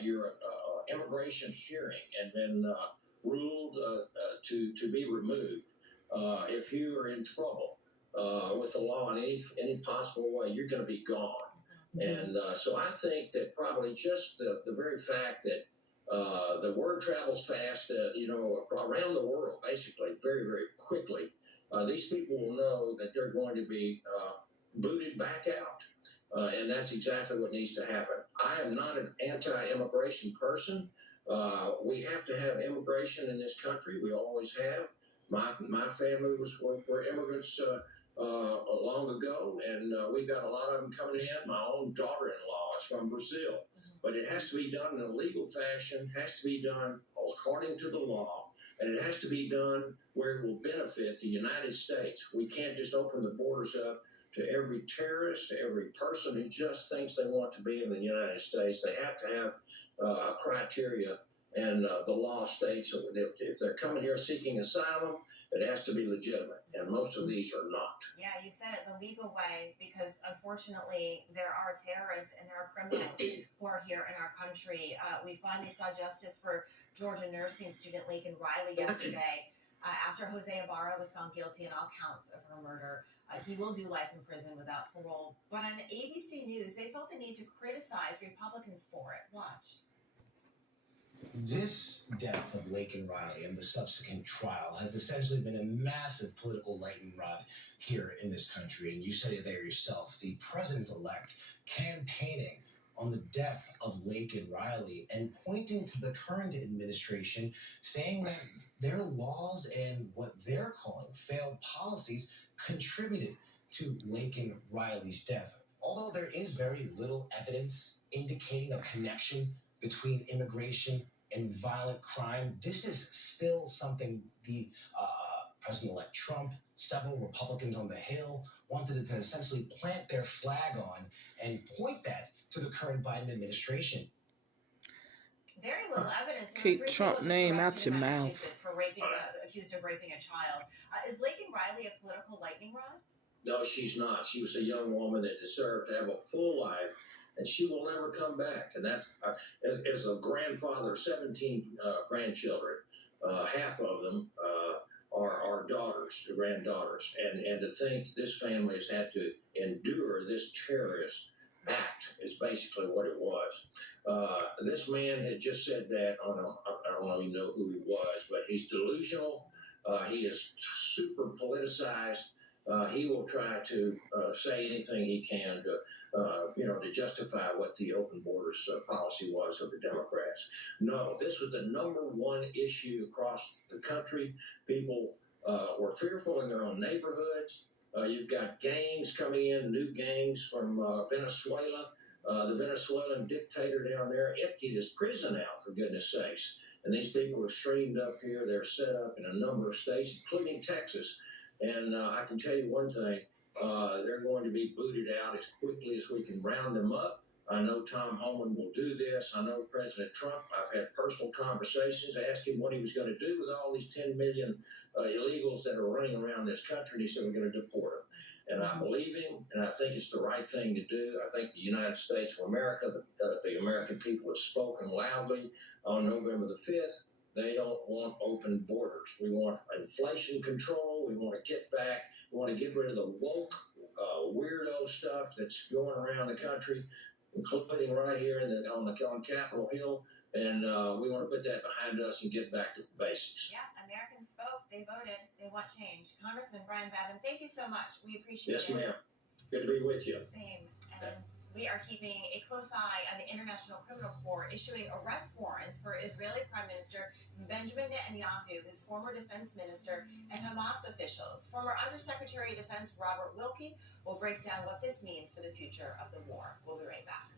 your immigration hearing and been ruled to be removed, if you are in trouble with the law in any possible way, you're going to be gone. And so I think that probably just the very fact that the word travels fast, around the world, basically, very, very quickly, these people will know that they're going to be booted back out. And that's exactly what needs to happen. I am not an anti-immigration person. We have to have immigration in this country. We always have. My family were immigrants long ago, and we've got a lot of them coming in. My own daughter-in-law is from Brazil, but it has to be done in a legal fashion. Has to be done according to the law, and it has to be done where it will benefit the United States. We can't just open the borders up to every terrorist, to every person who just thinks they want to be in the United States. They have to have a criteria, and the law states that if they're coming here seeking asylum, it has to be legitimate, and most of these are not. Yeah, you said it the legal way, because unfortunately there are terrorists and there are criminals who are here in our country. We finally saw justice for Georgia nursing student Laken Riley yesterday. After Jose Ibarra was found guilty in all counts of her murder. He will do life in prison without parole. But on ABC News, they felt the need to criticize Republicans for it. Watch. This death of Laken Riley and the subsequent trial has essentially been a massive political lightning rod here in this country. And you said it there yourself, the president-elect campaigning on the death of Laken Riley and pointing to the current administration, saying that their laws and what they're calling failed policies contributed to Laken Riley's death. Although there is very little evidence indicating a connection between immigration and violent crime, this is still something the President-elect Trump, several Republicans on the Hill wanted to essentially plant their flag on and point that to the current Biden administration. Very little evidence. Keep Trump name out your mouth. For accused of raping a child. Is Laken Riley a political lightning rod? No, she's not. She was a young woman that deserved to have a full life, and she will never come back. And that's, as a grandfather of 17 grandchildren, half of them are daughters, granddaughters. And to think this family has had to endure this terrorist act is basically what it was. This man had just said that I don't even know who he was, but he's delusional. He is super politicized. He will try to say anything he can to justify what the open borders policy was of the Democrats. No, this was the number one issue across the country. People were fearful in their own neighborhoods. You've got gangs coming in, new gangs from Venezuela. The Venezuelan dictator down there emptied his prison out, for goodness sakes. And these people are streamed up here. They're set up in a number of states, including Texas. And I can tell you one thing, they're going to be booted out as quickly as we can round them up. I know Tom Homan will do this. I know President Trump, I've had personal conversations, asked him what he was going to do with all these 10 million illegals that are running around this country, and he said, we're going to deport them. And I believe him, and I think it's the right thing to do. I think the United States of America, the American people have spoken loudly on November the 5th. They don't want open borders. We want inflation control. We want to get back. We want to get rid of the woke, weirdo stuff that's going around the country, including right here on Capitol Hill. And we want to put that behind us and get back to the basics. Yeah, Americans spoke. They voted. They want change. Congressman Brian Babin, thank you so much. We appreciate it. Yes, ma'am. Good to be with you. Same. And we are keeping a close eye on the International Criminal Court issuing arrest warrants for Israeli Prime Minister Benjamin Netanyahu, his former defense minister, and Hamas officials. Former Undersecretary of Defense Robert Wilkie will break down what this means for the future of the war. We'll be right back.